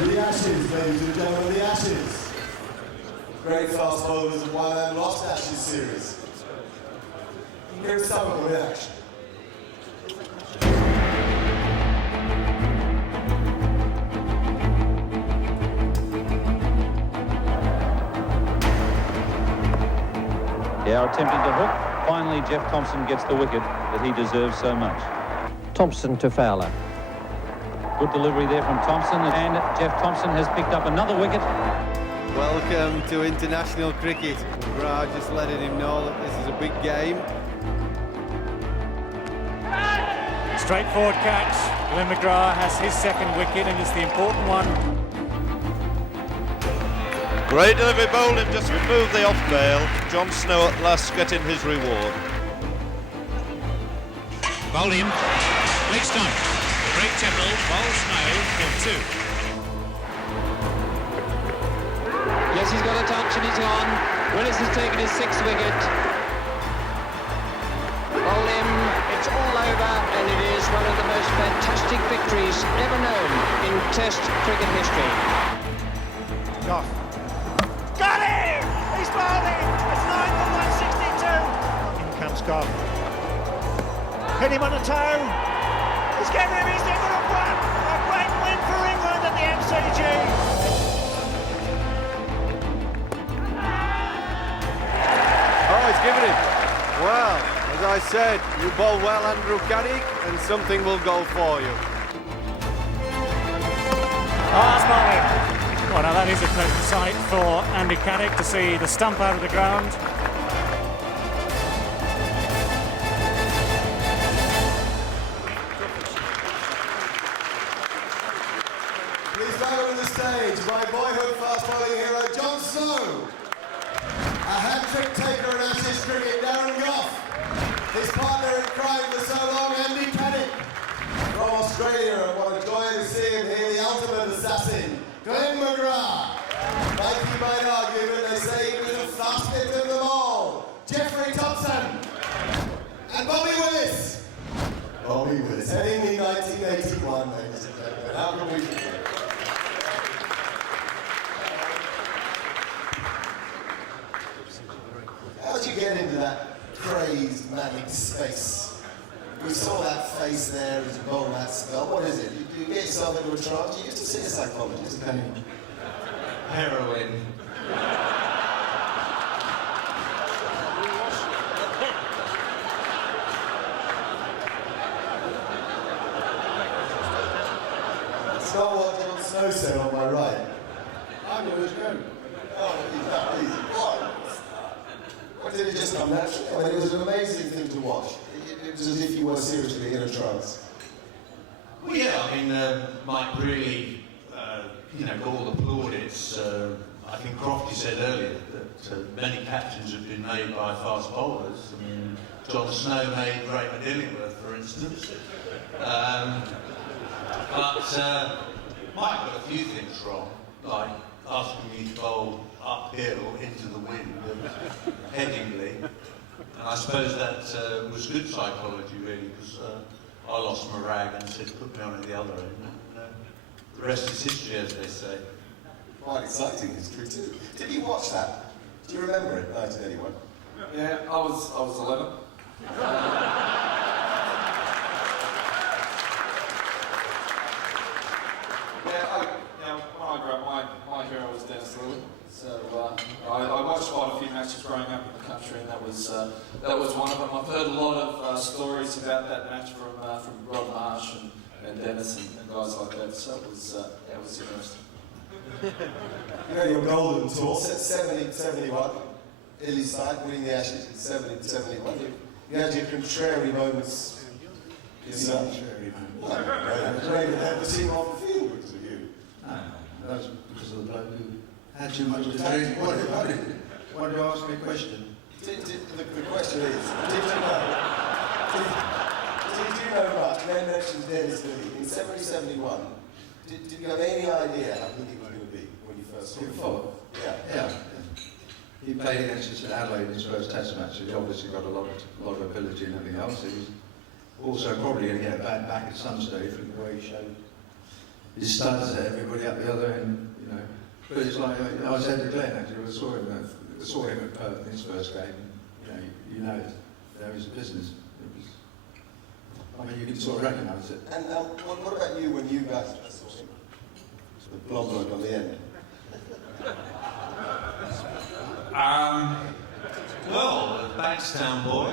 The Ashes, ladies and gentlemen, the Ashes. Great fast bowlers have won and lost Ashes series. Here's some of the reaction. Yeah, attempting to hook. Finally, Jeff Thompson gets the wicket that he deserves so much. Thompson to Fowler. Good delivery there from Thompson, and Jeff Thompson has picked up another wicket. Welcome to international cricket. McGrath just letting him know that this is a big game. Straightforward catch. Glenn McGrath has his second wicket, and it's the important one. Great delivery, bowling, just removed the off bail. John Snow at last getting his reward. Bowled him, leg stump. Great temple, bowl Snow, kill two. Yes, he's got a touch and he's gone. Willis has taken his sixth wicket. Bowl him, it's all over, and it is one of the most fantastic victories ever known in Test cricket history. Gough. Got him! He's bowled it! It's 9 for 162. In comes Gough. Hit him on the toe. He's getting him, he's going to won. A great win for England at the MCG. Oh, he's given it. Well, as I said, you bowl well, Andrew Caddick, and something will go for you. Oh, that's bowling. Well, now that is a pleasant sight for Andy Caddick to see the stump out of the ground. Please welcome to the stage my boyhood fast bowling hero, John Snow. A hat-trick taker in Ashes cricket, Darren Gough. His partner in crime for so long, Andy Caddick. From Australia, and what a joy to see him here, the ultimate assassin, Glenn McGrath. Like you might argue, but they say he was the fastest of them all. Jeffrey Thompson. And Bobby Willis. Bobby Willis, heading in 1981, ladies and gentlemen. How can we forget? How did you get into that crazed, manic space? We saw that face there as you bowl that spell. What is it? You get yourself into a trance? You used to see a psychologist, don't you? Heroin. It's not what John Snow said on my right. I know it's good. Oh, he's what? Or did it just come naturally? I mean, it was an amazing thing to watch. It was as if you were seriously in a trance. Well, yeah, I mean, Mike really, got all the plaudits. I think Croft said earlier that many captains have been made by fast bowlers. I mean, John Snow made Raymond Illingworth, for instance. But Mike got a few things wrong, like asking me to bowl uphill into the wind headingly. And I suppose that was good psychology, really, because I lost my rag and said, put me on at the other end. And, the rest is history, as they say. Quite exciting history too. Did you watch that? Do you remember it, 1981? Yeah, I was 11. When I grew up, my hero was Dennis Lilly. So I watched quite a few matches growing up in the country, and that was one of them. I've heard a lot of stories about that match from Rod Marsh and Dennis and guys like that. So it was interesting. You know your golden tour, 70-71, Illy's side winning the Ashes in 70-71. You had your contrary moments. Contrary moments. You even had the team off the field because of you. No, that was because of the bloke who had too much to drink. Why do you ask me a question? The question is, did you know much? Glenn mentioned Dennis Lilly. In 70-71, did you have any idea how good he was going to be when you first saw him? Before? Yeah. He played against us at Hadlee in his first test match, so he obviously got a lot of ability and everything else. He was also probably going to get a bad back at some stage from the way he his studs at everybody up the other end, you know. But it's like, I was at the Glen actually, I saw him at Perth in his first game, you know there was a business. I mean, you can sort of recognise it. And what about you when you guys the blonde bloke on the end? Well, a Bankstown boy,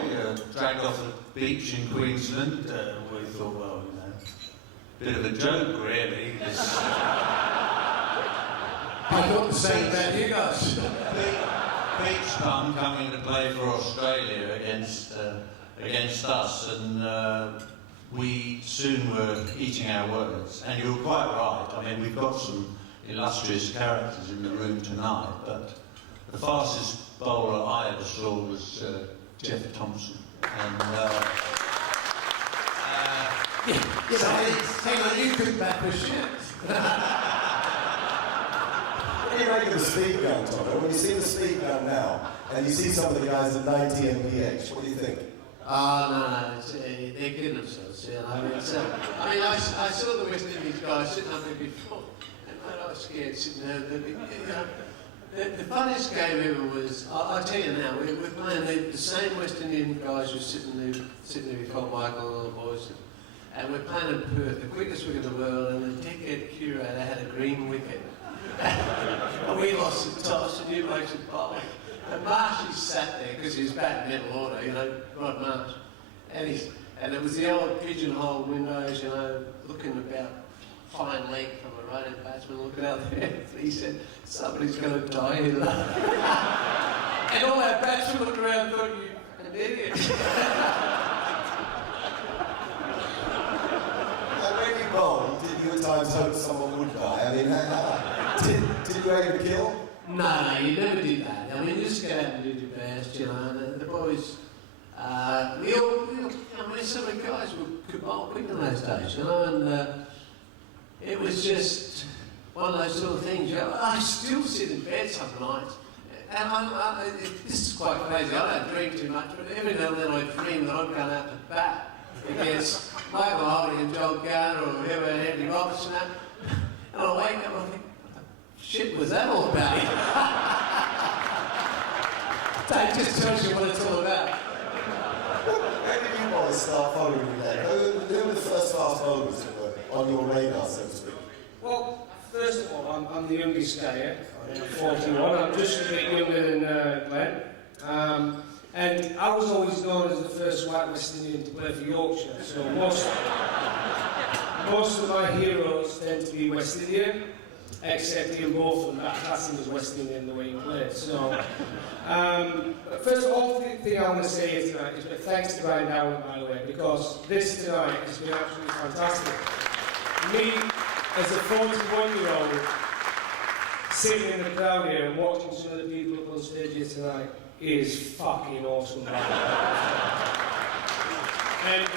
dragged off the beach in Queensland. We thought, well, you know, bit of a joke, really. I thought the same about you guys. Beach bum coming to play for Australia against us, and we soon were eating our words. And you were quite right. I mean, we've got some illustrious characters in the room tonight, but the fastest bowler I ever saw was Jeff Thompson. And hang on, you couldn't bat for shit. What do you make of the speed gun, Tom? When you see the speed gun now, and you see some of the guys at 90 mph, what do you think? No, they're kidding themselves. Yeah, I mean, I saw the West Indies guys sitting up there before, and I was scared sitting there. The funniest game ever was, I'll tell you now, we're playing the same West Indian guys who were sitting there before Michael and the boys, and we're playing in Perth, the quickest wicket in the world, and the decade curator had a green wicket. And we lost the toss, and you makes it bowling. And Marshy sat there, because he was batting middle order, you know, Rod Marsh. And it was the old pigeonhole windows, you know, looking about fine leg from a right-hand batsman looking out there. He said, somebody's going to die here. And all our batsmen looked around and thought, you an idiot. And when you bowled, did you at times hope someone would die? I mean, did you ever kill? No, you never did that. I mean, you just go out and do your best, you know. The boys, we all, I mean, so many guys could bowl quick in those days, you know, and it was just one of those sort of things. You know, I still sit in bed some nights, and this is quite crazy. I don't drink too much, but every now and then I dream that I'm going out to bat against Michael Hadlee and John Garner or whoever, Andy Robertson, and I wake up and I think, shit was that all about? That just tells you what it's all about. When did you boys start following you then? Who were the first fast bowlers that were on your radar, so to speak? Well, first of all, I'm the youngest guy here. I'm 41. I'm just a bit younger than Glenn. And I was always known as the first white West Indian to play for Yorkshire. So most of my heroes tend to be West Indian. Except Ian Botham, that class him as West Indian the way he played. So, but first of all, the thing I want to say here tonight is thanks to Brian Dowling, by the way, because this tonight has been absolutely fantastic. Me, as a 41-year-old, sitting in the crowd here and watching some of the people up on stage here tonight is fucking awesome. And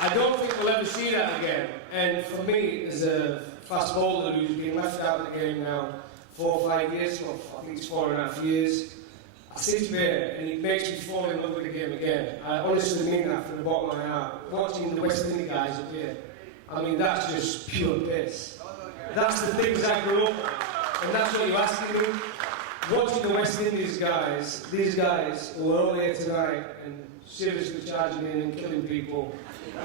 I don't think we'll ever see that again. And for me, as a fast bowler who's been left out of the game now 4 or 5 years, well, I think it's 4.5 years, I sit here and it makes me fall in love with the game again. I honestly mean that from the bottom of my heart. Watching the West Indian guys up here, I mean, that's just pure piss. That's the things I grew up with, and that's what you're asking me. Watching the West Indies guys, these guys who are all here tonight and seriously charging in and killing people,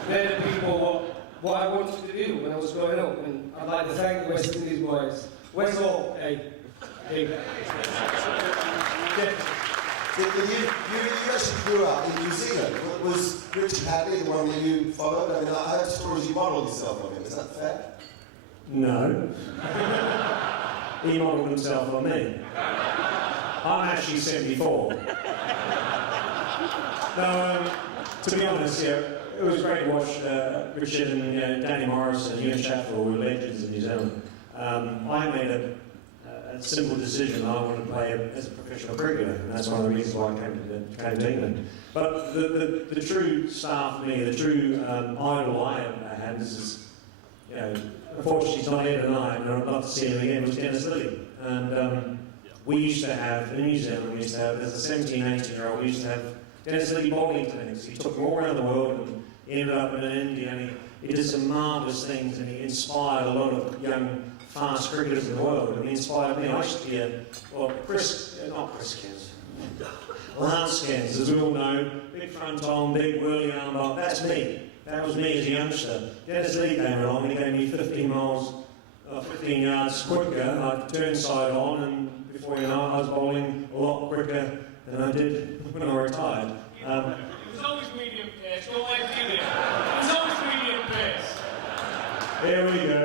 they're the people what I wanted to do when I was growing up, and I'd like to thank the West Indies boys. Where's all? Hey. You actually grew up in New Zealand. Was Richard Hadlee the one that you followed? I mean, I heard stories you modelled yourself on him. Is that fair? No. He modelled himself on me. I'm actually 74. No, to be honest, yeah, it was great to watch Richard and Danny Morris and Ian Chappell, who were legends in New Zealand. I made a simple decision. I wanted to play as a professional cricketer, and that's one of the reasons why I came to England. But the true star for me, the true idol I had, this is, you know, unfortunately he's not here tonight, and I'd love to see him again, was Dennis Lilly. And we used to have, in New Zealand, as a 17, 18-year-old, we used to have Dennis Lilly bowling clinics. He took them all around the world, and He ended up in India and he did some marvellous things and he inspired a lot of young, fast cricketers in the world. And he inspired me. I used to get, Lance Skins, as we all know, big front arm, big whirly armbar, that's me. That was me as a youngster. Dennis Lee came along and he gave me 15 yards quicker. I turned side on and before you know it, I was bowling a lot quicker than I did when I retired. It was always medium pace, don't like medium. It was always medium pace. Here we go.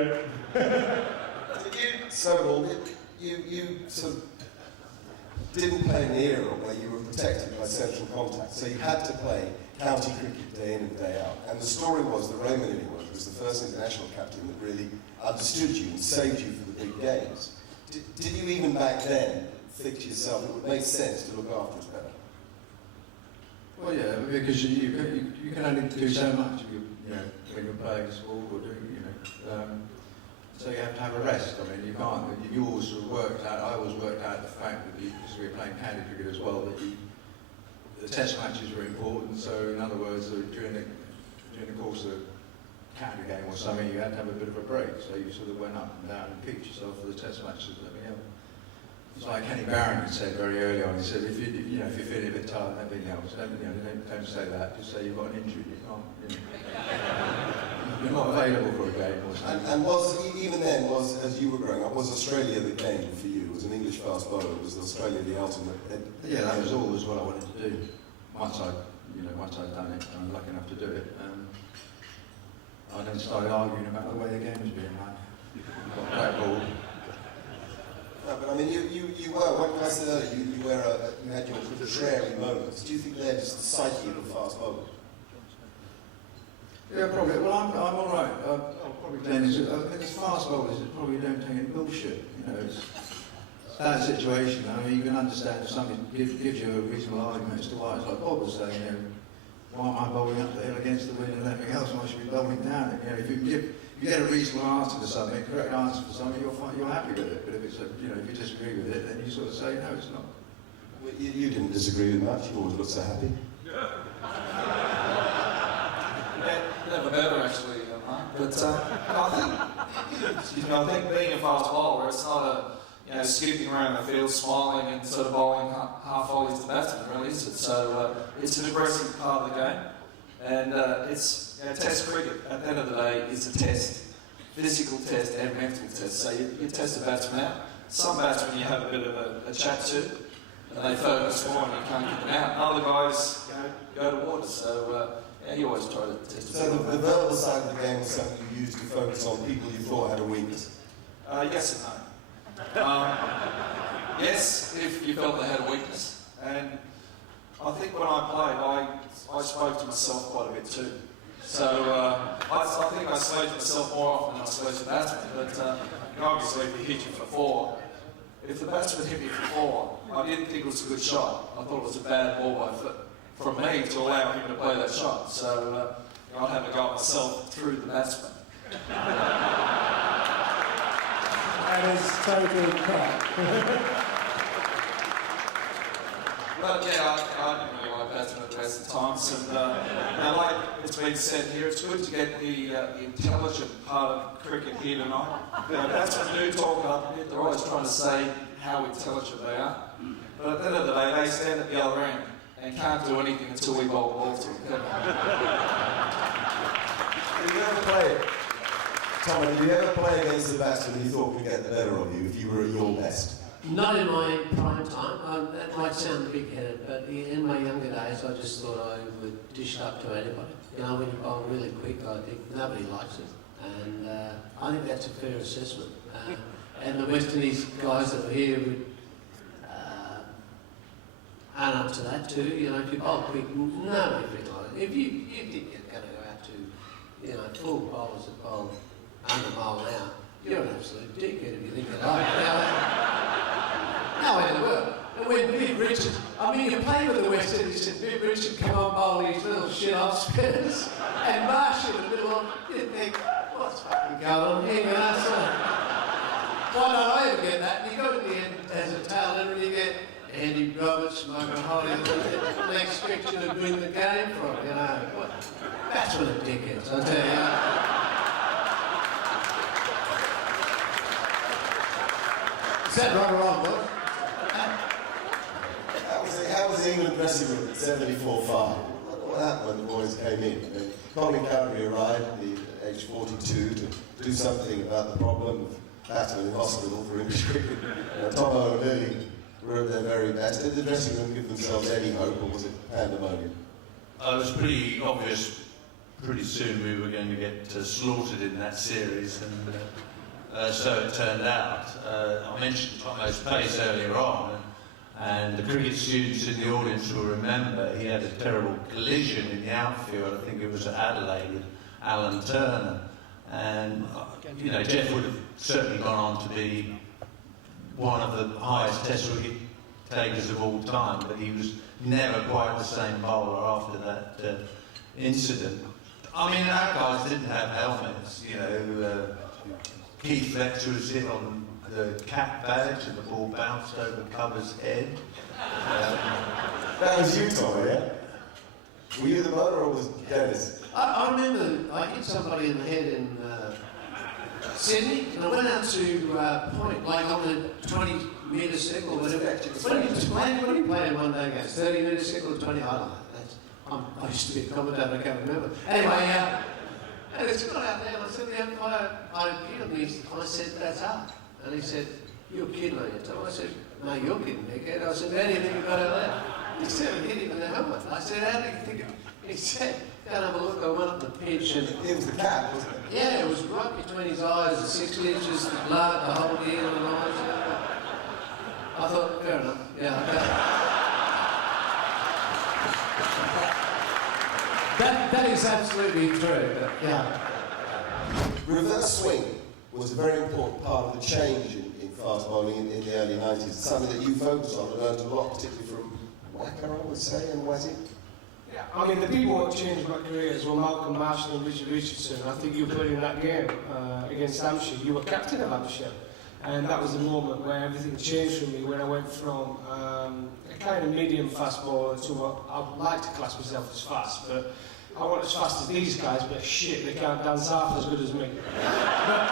You sort of didn't play in the era where you were protected by central contact, so you had to play county cricket day in and day out. And the story was that Raymond Illingworth was the first international captain that really understood you and saved you for the big games. Did you even back then think to yourself it would make sense to look after us better? Well, yeah, because you can only do so much when you're playing sport or doing, so you have to have a rest. I mean, you can't. You always sort of worked out. I always worked out the fact that because we were playing county cricket as well, that the test matches were important. So, in other words, during the course of a county game or something, you had to have a bit of a break. So you sort of went up and down and picked yourself for the test matches. It's like Kenny Barron said very early on. He said, if you're feeling a bit tired, nothing else. Don't say that. Just say you've got an injury. You can't. You're not available for a game or something. And even then, as you were growing up, was Australia the game for you? As an English fast bowler, was Australia the ultimate? Yeah, that was always what I wanted to do. Once I'd done it, and I'm lucky enough to do it, I then started arguing about the way the game was being run. Got blackballed. No, but I mean, you were, what I said earlier, you had your contrary moments. Do you think they're just the psyche of a fast bowler? Yeah, probably. Well, I'm all right. Probably Glenn is. I think as fast bowlers, it probably don't take any bullshit. It's that situation. I mean, you can understand if somebody gives you a reasonable argument as to why. It's like Bob was saying, why am I bowling up the hill against the wind and everything else? Why should we be bowling down? If you get a reasonable answer to something, a correct answer for something, you're happy with it. But if it's if you disagree with it, then you sort of say no, it's not. Well, you didn't disagree with much. You always looked so happy. Never better actually, Mark. But I think being a fast bowler, it's not a skipping around the field, smiling and sort of bowling half volleys to batsmen, really, is it? So it's an aggressive part of the game, and it's Test cricket. At the end of the day, is a test, physical test and mental test. So you test the batsman out. Some batsmen you have a bit of a chat to, and they focus more and you can't get them out. And other guys go to water. So. You always try to test it. So the verbal side of the game was something you used to focus on people you thought had a weakness? Yes and no. Yes, if you felt they had a weakness. And I think when I played, I spoke to myself quite a bit too. So I think I spoke to myself more often than I spoke to the batsman. But obviously if he hit you for 4, if the batsman hit me for 4, I didn't think it was a good shot. I thought it was a bad ball by foot. From me to allow him to play that shot. So I'd have a go at myself through the batsman. That is total crap. But yeah, I didn't really like batsmen at the best of times. And like it's been said here, it's good to get the intelligent part of cricket here tonight. Batsmen do talk up a bit. They're always trying to say how intelligent they are. But at the end of the day, they stand at the other end and can't do anything until we bowl the ball to them. Did you ever play, Tommy, did you ever play against the batsman you thought could get the better of you if you were at your best? Not in my prime time. That might sound big-headed, but in my younger days, I just thought I would dish it up to anybody. When you bowl really quick, I think nobody likes it. And I think that's a fair assessment. And the West Indies guys that were here would add up to that too. If you bowl quick, nobody realises. If you think you're going to go out to, full bowlers that bowl under a mile an hour, you're an absolute dickhead if you think you like. No way in the world. And when Big Richard, you play with the West Indies and Big Richard come on bowl these little shit off spinners and Marsh in the middle of you'd think, what's fucking going on here? Why don't I ever get that? And you go to the end as a tail and you get Andy Roberts, Margaret Holly, the next picture to win the game from, you know. That's what a dick is, I'll tell you. Is that right or wrong, Bill? How was the England dressing room at 74-5? What happened when the boys came in? Colin arrived at the age 42 to do something about the problem of battling in hospital for English cricket. Tom and Lily were at their very best. Did the dressing room give themselves any hope, or was it pandemonium? It was pretty obvious pretty soon we were going to get slaughtered in that series, and so it turned out. I mentioned Tomo's pace earlier on, and the cricket students in the audience will remember he had a terrible collision in the outfield. I think it was at Adelaide with Alan Turner. And, you know, Jeff would have certainly gone on to be one of the highest test wicket takers of all time, but he was never quite the same bowler after that incident. I mean, our guys didn't have helmets, you know. Keith Fletcher was hit on the cap badge and the ball bounced over Cover's head. That was you, Tom, yeah? Were you the bowler or was Dennis? I remember I hit somebody in the head in Sydney, and I went out to point, like on the 20-metre circle, whatever. What do you play in one day against? 30-metre circle or 20? I don't know. I used to be a commentator, I can't remember. Anyway, and it's got out there, and I said, the umpire, I appealed, and I said, that's up. And he said, you're kidding, aren't you, Tom? I said, no, you're kidding, dickhead. I said, how do you think you got out there? He said, I hit him in the helmet. I said, how do you think he said, go and have a look. I went up the pitch and... It was the cap, wasn't it? Yeah, it was right between his eyes, the 6 inches, the blood, the whole deal, and all that. I thought, fair enough, yeah, okay. That is absolutely true, but yeah. Reverse swing was a very important part of the change in fast bowling in the early 90s. It's something that you focused on and learned a lot, particularly from Wacker, I would say, and Wazzy. Yeah, I mean, the people who changed my careers were Malcolm Marshall and Richard Richardson. I think you played in that game against Hampshire. You were captain of Hampshire. And that was the moment where everything changed for me, when I went from a kind of medium fast bowler to what I would like to class myself as fast, but I wasn't as fast as these guys, but shit, they can't dance half as good as me. But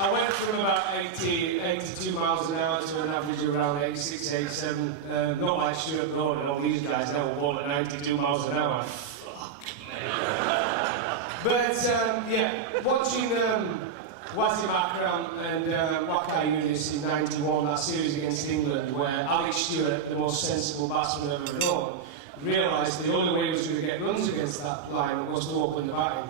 I went from about 82 miles an hour to an average of around 86, 87. Not like Stuart Broad and all these guys now will bowl at 92 miles an hour. Fuck. But yeah, watching Wazzy Macram and Makhaya in 91, that series against England, where Alex Stewart, the most sensible batsman I've ever known, realised the only way he was going to get runs against that line was to open the batting.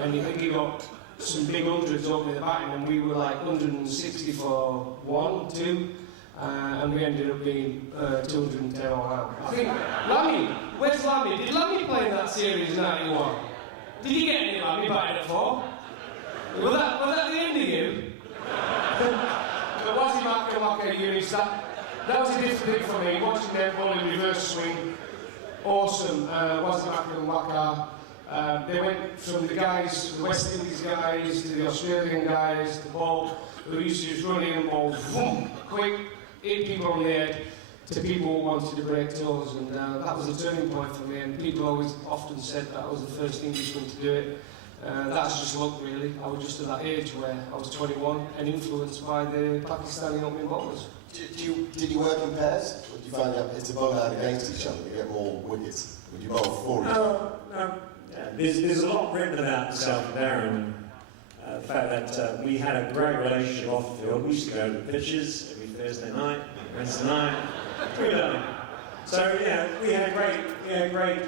And I think he got some big hundreds opening the batting, and we were like 160 for 1, 2, and we ended up being 210 all out. I think Lammy, where's Lammy? Did Lammy play in that series in 91? Did you get any Lammy batting at 4? Was that the end of you? But Wazzy Makhaya units, that was a different thing for me, watching them bowling reverse swing. Awesome, Wazzy Makhaya and Wacker. They went from the guys, the West Indies guys, to the Australian guys, the ball who used to just run in and bowl, boom, quick, hit people on the head, to people who wanted to break toes, and that was a turning point for me. And people always often said that I was the first Englishman to do it. That's just luck, really. I was just at that age where I was 21 and influenced by the Pakistani opening bowlers. Did you work in pairs, or did you find out it's a bowl out against each other to get more wickets? Would you bowl for each other? No. There's a lot written about myself and Darren. The fact that we had a great relationship off the field. We used to go to the pitches every Thursday night, Wednesday night. So yeah, we had a great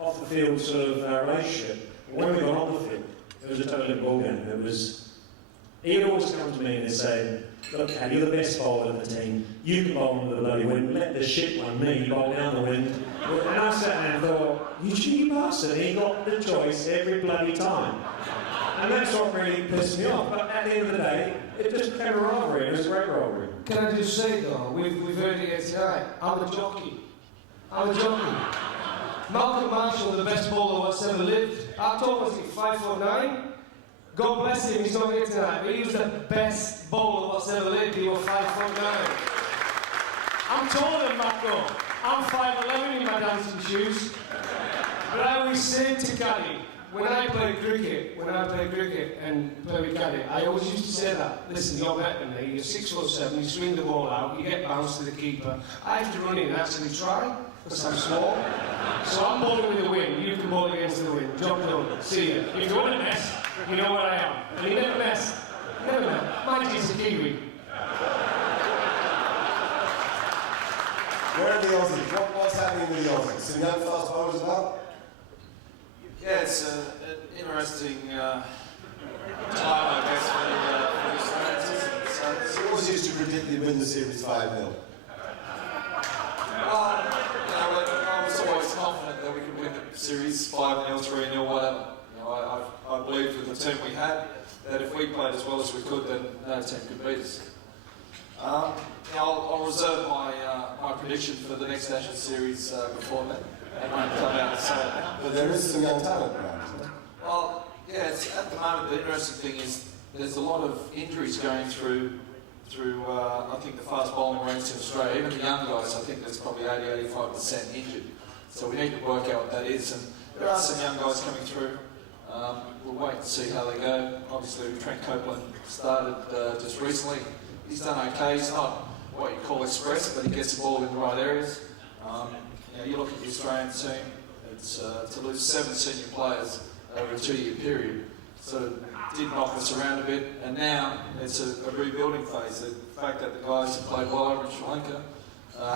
off the field sort of relationship. When we got on the field, it was a totally ball game. He'd always come to me and say, look, Dad, you're the best bowler in the team. You can bowl into the bloody wind. Let the shit run me, bowl down the wind. And I sat there and thought, you cheeky bastard. He got the choice every bloody time. And that's what really pissed me off. But at the end of the day, it just became a rivalry. It was a great rivalry. Can I just say, though, we've heard it here tonight, I'm a jockey. Malcolm Marshall, the best bowler that's ever lived. Our top was 5'9". God bless him, he's not here tonight, but he was the best bowler that's ever lived. He was 5'9". I'm taller than Matt Gough. I'm 5'11" in my dancing shoes. But I always say to Caddy, when I play cricket and play with Caddy, I always used to say that. Listen, you're better than me. You're 6'7", you swing the ball out, you get bounced to the keeper. I have to run in and actually try, because I'm small. So I'm bowling with the wind, you can bowl against the wind. Job done. See ya. If you want to mess, you know where I am. And you never mess. Never mess. Mind you, he's a Kiwi. Where are the Aussies? What's happening with the Aussies? Some young fast bowlers about? Yeah, it's an interesting time, I guess, for the Australians. So you always used to predict you'd win the series 5-0. I was always confident that we could win the series 5-0, 3-0, whatever. I believed with the team we had that if we played as well as we could, then no team could beat us. I'll reserve my prediction for the next National Series before that. I won't come out and say that. But there is some young talent around. Well, yeah, at the moment the interesting thing is there's a lot of injuries going through I think the fast bowling ranks in Australia. Even the young guys, I think there's probably 80-85% injured. So we need to work out what that is. And there are some young guys coming through. We'll wait and see how they go. Obviously, Trent Copeland started just recently. He's done okay. He's not what you call express, but he gets the ball in the right areas. You look at the Australian team, it's to lose 7 senior players over a 2-year period sort of did knock us around a bit, and now it's a rebuilding phase. The fact that the guys have played well over in Sri Lanka,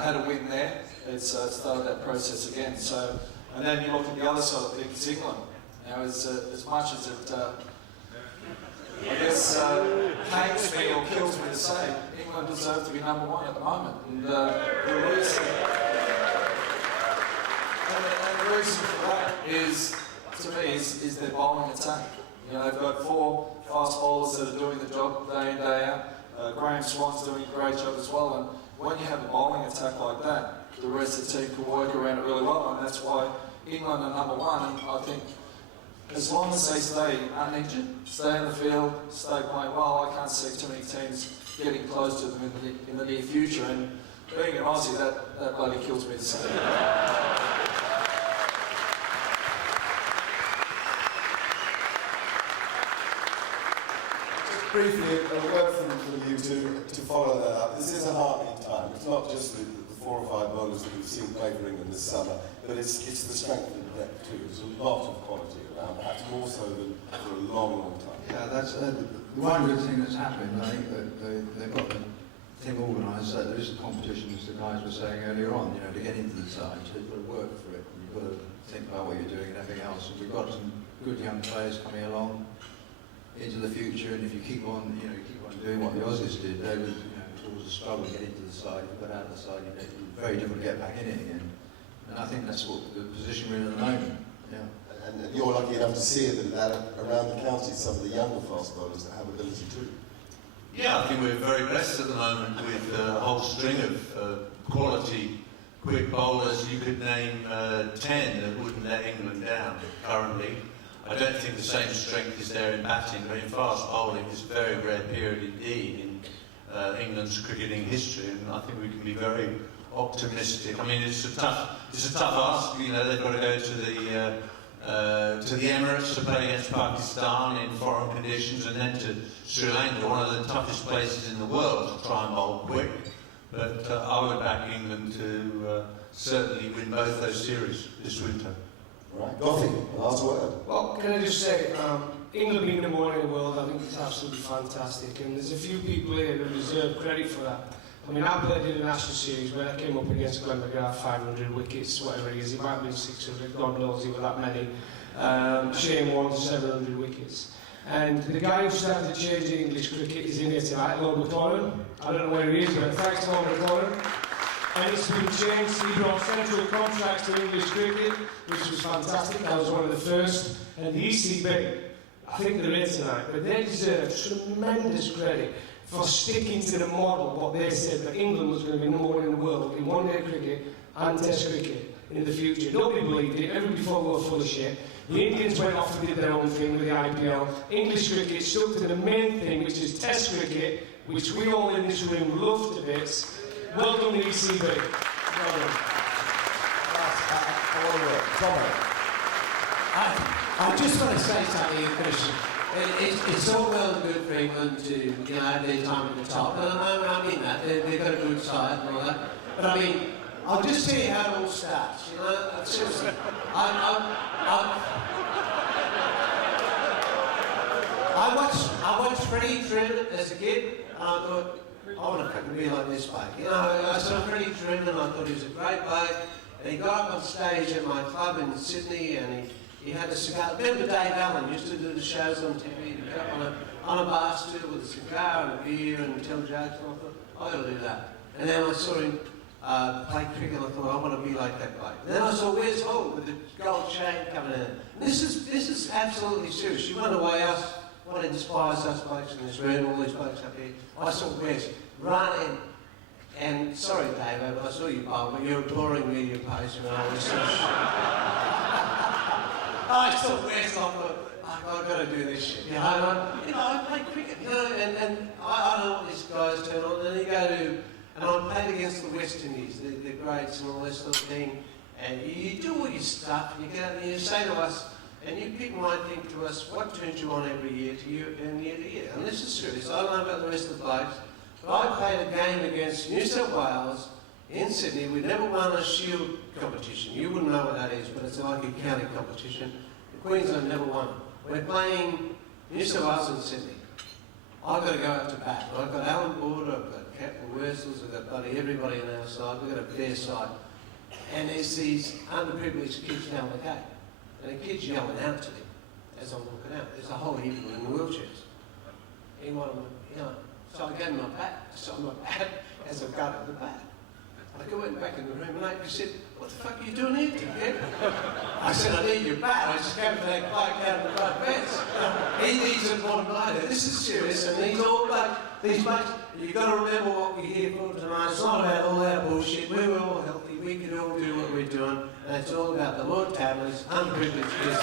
had a win there, it's started that process again. So, and then you look at the other side of things, England. Now, as much as it, I guess, pains me or kills me to say, England deserve to be number 1 at the moment. And the reason for that is, to me, is their bowling attack. You know, they've got 4 fast bowlers that are doing the job day in, day out. Graham Swan's doing a great job as well. And when you have a bowling attack like that, the rest of the team can work around it really well. And that's why England are number 1. And I think as long as they stay uninjured, stay in the field, stay playing well, I can't see too many teams getting close to them in the near future. And being an Aussie, that bloody kills me to say. Briefly, a word from you to follow that up. This is a heartening time. It's not just the 4 or 5 bowlers that we've seen play for England this summer, but it's the strength and the depth too. There's a lot of quality around, perhaps more so than for a long, long time. Yeah, that's one good thing that's happened. I think that they've got the thing organised so there is a competition, as the guys were saying earlier on, you know, to get into the side. So you've got to work for it. You've got to think about what you're doing and everything else. And we've got some good young players coming along into the future, and if you keep on doing what the Aussies did, they would, it was a struggle to get into the side. If you got out of the side, it's very difficult to get back in it again. And I think that's what the position we're in at the moment. Yeah. And you're lucky enough to see that around the county, some of the younger fast bowlers that have ability too. Yeah, I think we're very blessed at the moment with a whole string of quality quick bowlers. You could name 10 that wouldn't let England down currently. I don't think the same strength is there in batting, but in fast bowling it's a very rare period indeed in England's cricketing history, and I think we can be very optimistic. I mean, it's a tough ask. You know, they've got to go to the Emirates to play against Pakistan in foreign conditions, and then to Sri Lanka, one of the toughest places in the world to try and bowl quick. But I would back England to certainly win both those series this winter. Right, Goughy, last word. Well, can I just say, England being number 1 in the world, I think it's absolutely fantastic, and there's a few people here who deserve credit for that. I mean, I played in the National Series where I came up against McGrath, 500 wickets, whatever it is. It might have been 600, God knows it were that many. Shane won 700 wickets. And the guy who started changing English cricket is in here tonight, Lord McLaurin. I don't know where he is, but thanks to Lord McLaurin. And it's been changed. He brought central contracts to English cricket, which was fantastic. I was one of the first. And the ECB, I think they're here tonight, but they deserve tremendous credit for sticking to the model, what they said, that England was going to be number 1 in the world in one-day cricket and Test cricket in the future. Nobody believed it. Everybody thought we were full of shit. The Indians went off and did their own thing with the IPL. English cricket stuck to the main thing, which is Test cricket, which we all in this room love to bits. Well done, the ECB. Well done. I just want to say something, Christian. It's all well and good for England to have their time at the top, and I mean that. They've got a good side and all that. But I mean, I'll just tell you how it all starts. Seriously, I watched Freddie Truman as a kid, and I thought, I want to fucking be like this bloke. I saw Freddie Truman, and I thought he was a great bloke. And he got up on stage at my club in Sydney, and he had a cigar. Remember Dave Allen used to do the shows on TV. He'd get up on a bar stool with a cigar and a beer and tell jokes. And I thought, I got to do that. And then I saw him play cricket, and I thought, I want to be like that bloke. And then I saw Wes Hall with the gold chain coming in. And this is absolutely serious. You wonder why what inspires us blokes in this room, all these blokes up here. I saw Wes run in. And sorry, Dave, but I saw you bowl, but you're a boring media poster, and I was so I saw Wes, I thought, I've got to do this shit. I play cricket, and I know what these guys turn on, and I played against the West Indies, the greats and all this sort of thing, and you do all your stuff, and you get out and you say to us, and you people might think to us, what turns you on every year to you and year to year? And this is serious. I don't know about the rest of the blokes, but I played a game against New South Wales in Sydney. We never won a Shield competition. You wouldn't know what that is, but it's like a county competition. Queensland never won. We're playing New South Wales in Sydney. I've got to go out to bat. I've got Alan Border, I've got Captain Worsels, I've got bloody everybody on our side. We've got a fair side. And there's these underprivileged kids down the gate. And the kid's yelling out to me as I'm walking out. There's a whole heap of them in wheelchairs. He wanted me, so I gave him my bat. So my bat as I got at the bat. I went back in the room and I said, what the fuck are you doing here, dickhead? I said, I need your bat. I just came to that bloke out of the front fence. He's a bottom line. This is serious, and these blokes, you've got to remember what we're here for tonight. It's not about all that bullshit. We were all healthy. We could all do what we're doing, and it's all about the Lord Taverners, unprivileged kids.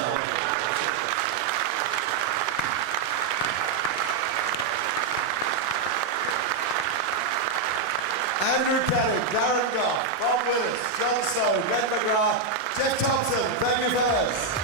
Caddick, Darren Gough, Willis, John McGrath, Jeff Thompson. Thank you, fellas.